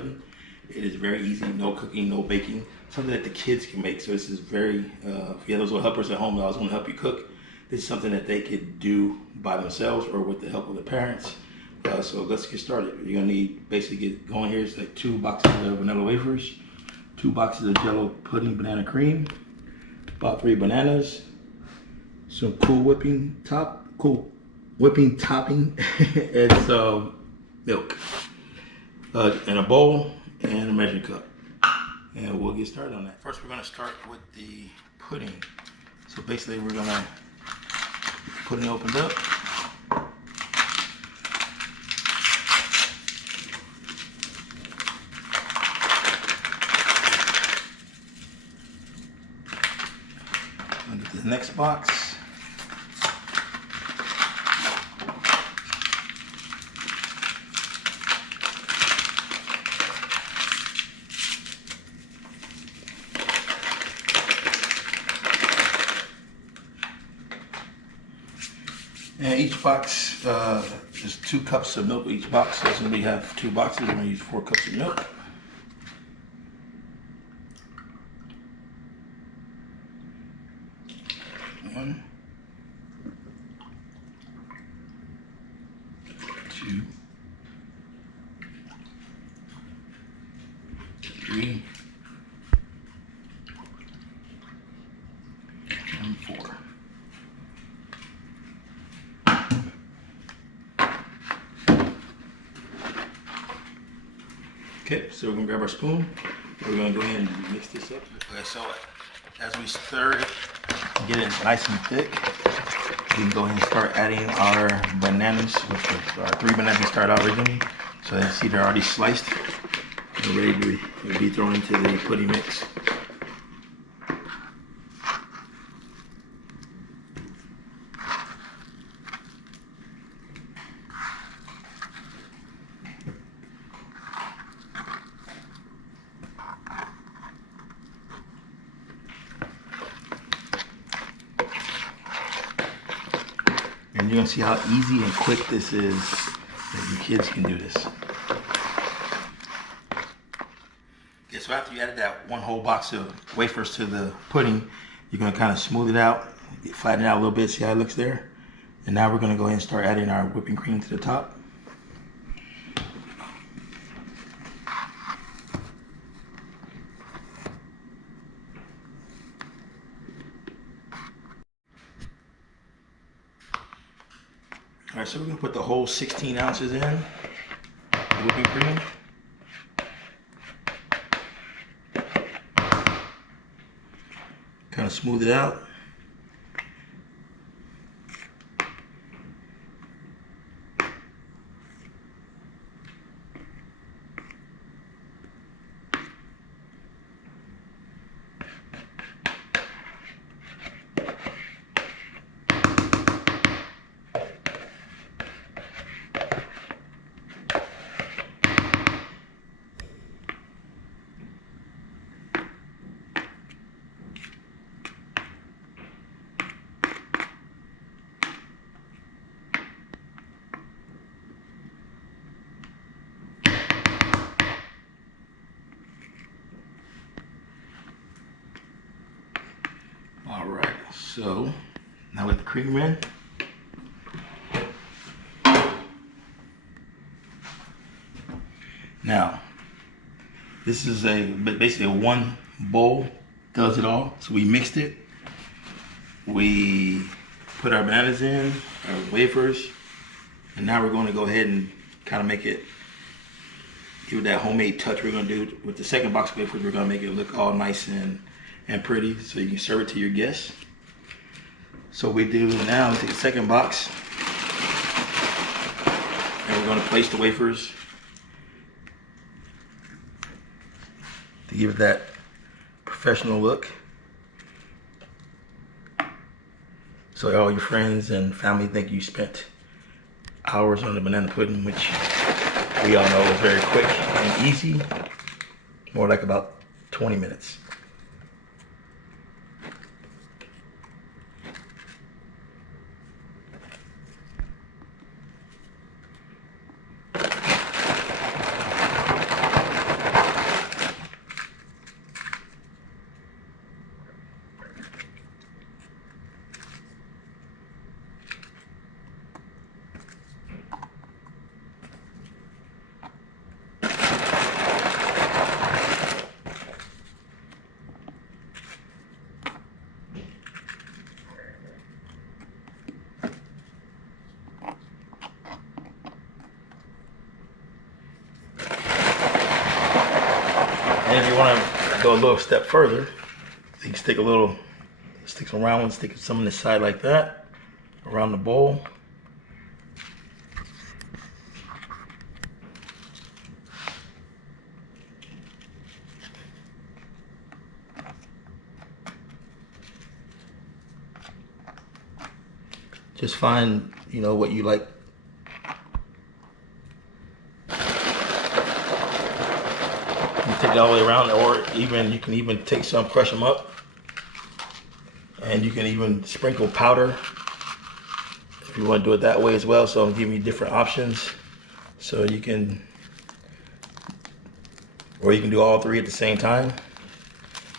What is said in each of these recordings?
pudding. It is very easy, no cooking, no baking, something that the kids can make. So this is very, if you have those little helpers at home that always want to help you cook, this is something that they could do by themselves or with the help of the parents. So let's get started. You're gonna need, basically get going here, it's like 2 boxes of vanilla wafers, 2 boxes of Jello pudding banana cream, about 3 bananas, some Cool Whipping topping, and some milk, and a bowl and a measuring cup. And we'll get started on that. First, we're gonna start with the pudding. So basically, we're gonna pudding opened up. I'll get the next box. And each box is 2 cups of milk each box. So since we have 2 boxes, we're gonna use 4 cups of milk. One, 2, 3, and 4. Okay, so we're gonna grab our spoon. We're gonna go ahead and mix this up. Okay, so as we stir it, get it nice and thick, we can go ahead and start adding our bananas, which are our 3 bananas we started out originally. So you see they're already sliced and ready to be thrown into the pudding mix. And you're gonna see how easy and quick this is, that your kids can do this. Okay, so after you added that 1 whole box of wafers to the pudding, you're gonna kind of smooth it out, flatten it out a little bit, see how it looks there. And now we're gonna go ahead and start adding our whipping cream to the top. All right, so we're gonna put the whole 16 ounces in, the whipping cream. Kind of smooth it out. All right, so now with the cream in, now this is basically a 1 bowl does it all. So we mixed it, we put our bananas in, our wafers, and now we're going to go ahead and kind of make it, give it that homemade touch. We're going to do with the second box of wafers. We're going to make it look all nice and pretty, so you can serve it to your guests. So we do now, take the second box, and we're going to place the wafers to give it that professional look. So all your friends and family think you spent hours on the banana pudding, which we all know is very quick and easy, more like about 20 minutes. go a little step further. You can stick some round ones, stick some on the side like that, around the bowl. Just find, you know, what you like. You take it all the way around, or even you can even take some, crush them up, and you can even sprinkle powder if you want to do it that way as well. So I'm giving you different options, so you can, or you can do all three at the same time.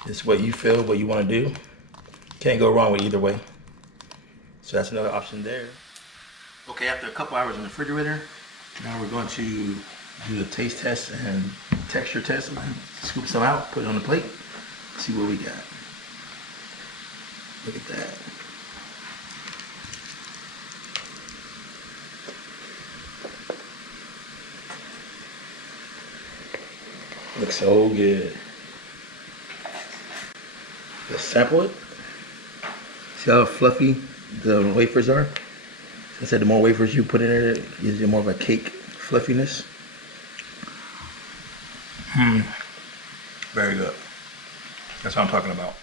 It's what you feel, what you want to do. Can't go wrong with either way. So that's another option there. Okay, after a couple hours in the refrigerator, now we're going to do the taste test and texture test. Scoop some out, put it on the plate, see what we got. Look at that. Looks so good. Let's sample it. See how fluffy the wafers are? I said the more wafers you put in there, it gives you more of a cake fluffiness. Very good. That's what I'm talking about.